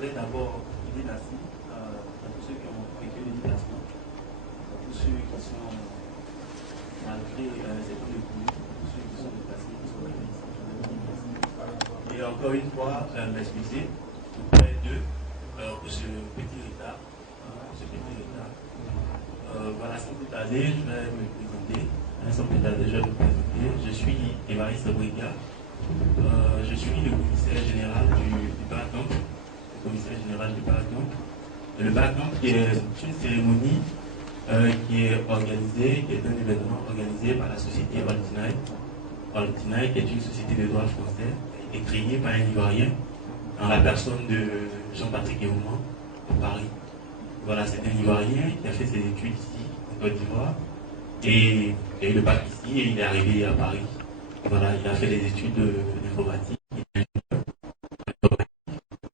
voudrais d'abord dire merci à tous ceux qui ont effectué le déplacement, à tous ceux qui sont, malgré ces temps de pluie, tous ceux qui sont déplacés, qui sont venus ici. Je voudrais dire merci. Et encore une fois, m'excuser auprès d'eux pour ce petit retard. Voilà, sans plus tarder, je vais me présenter. Je suis Évariste Brega. Je suis le commissaire général du Barcamp. Le commissaire général du Barcamp. Le Barcamp qui est une cérémonie qui est organisée, qui est un événement organisé par la société Altinaï. Altinaï, qui est une société de droit français, et créée par un Ivoirien, en la personne de Jean-Patrick Hérouman, à Paris. Voilà, c'est un Ivoirien qui a fait ses études ici, en Côte d'Ivoire, et il a eu le bac ici, et il est arrivé à Paris. Voilà, il a fait des études d'informatique. Il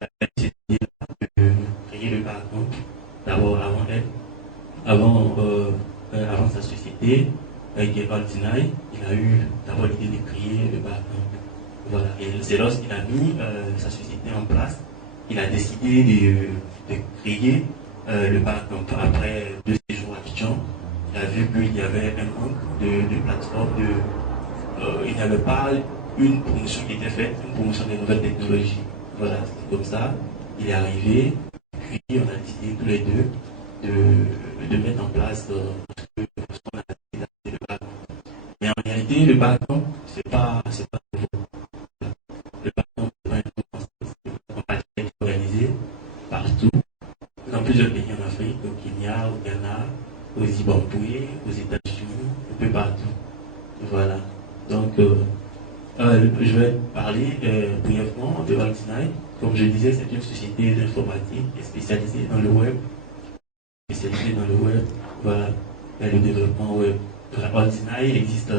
a décidé de créer le Barcamp, d'abord avant sa société, qui est Altinaï, il a eu d'abord l'idée de créer le Barcamp. Voilà, et c'est lorsqu'il a mis sa société en place, il a décidé de créer le Barcamp. Après 2 séjours à Abidjan, il a vu qu'il y avait un manque de plateforme, il n'y avait pas une promotion qui était faite, une promotion des nouvelles technologies. Voilà, c'est comme ça, il est arrivé, puis on a décidé tous les deux de mettre en place ce qu'on a appelé le Barcamp. Mais en réalité, le Barcamp, c'est pas nouveau. Le Barcamp, c'est pas un concept, c'est organisé partout, dans plusieurs pays en Afrique, au Kenya, au Ghana, au Zimbabwe, aux États-Unis, un peu partout. Voilà. Donc, je vais parler brièvement de Altinaï. Comme je disais, c'est une société d'informatique spécialisée dans le web. Voilà, et le développement web. Altinaï existe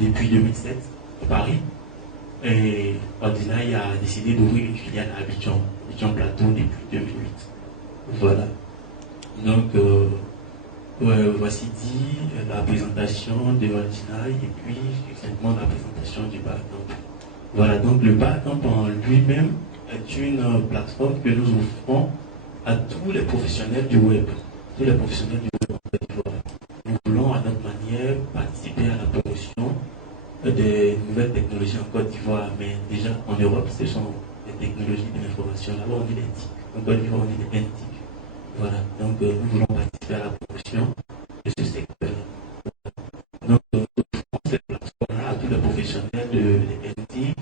depuis 2007 à Paris. Et Altinaï a décidé d'ouvrir une filiale à Abidjan Plateau depuis 2008. Voilà. Donc, voici dit la présentation de Altinaï et puis exactement la présentation du Barcamp. Voilà, donc le Barcamp en lui-même est une plateforme que nous offrons à tous les professionnels du web. Tous les professionnels du web en Côte d'Ivoire. Nous voulons à notre manière participer à la promotion des nouvelles technologies en Côte d'Ivoire, mais déjà en Europe, ce sont les technologies de l'information. Là-bas, on dit les TIC. En Côte d'Ivoire, on dit les NTIC. Voilà, donc nous voulons participer à la promotion de ce secteur. Donc, nous offrons cette plateforme-là à tous les professionnels de NTIC,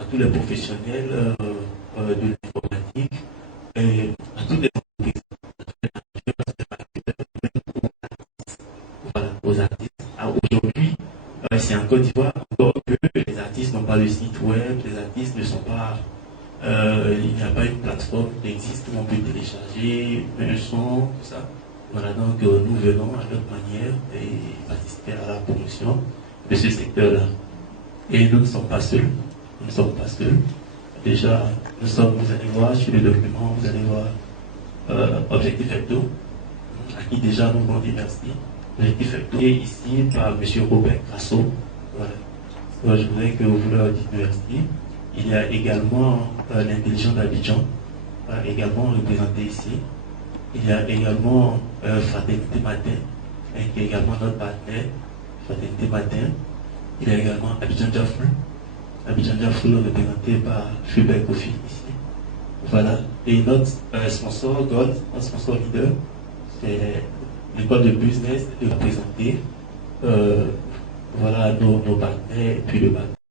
à tous les professionnels de l'informatique, et à toutes les entreprises. Voilà, aux artistes. Aujourd'hui, c'est en Côte d'Ivoire encore que les artistes n'ont pas de site web, les artistes ne sont pas. Il n'y a pas une plateforme qui existe où on peut télécharger un son, tout ça. Voilà, donc nous venons à notre manière et participer à la promotion de ce secteur-là. Et nous ne sommes pas seuls. Nous ne sommes pas seuls. Déjà, vous allez voir sur le document, vous allez voir Objectif Hebdo, à qui déjà nous voulons dire merci. Objectif Hebdo est ici par M. Robert Grasso. Voilà. Donc, je voudrais que vous leur dites merci. Il y a également l'intelligence d'Abidjan, également représenté ici. Il y a également Fraternité Matin, qui est également notre partenaire, Fraternité Matin. Il y a également Abidjan Diafou, représenté par Fulbert Kofi ici. Voilà. Et notre sponsor, God, notre sponsor leader, c'est l'école de business de représenter voilà, nos partenaires et puis le bac.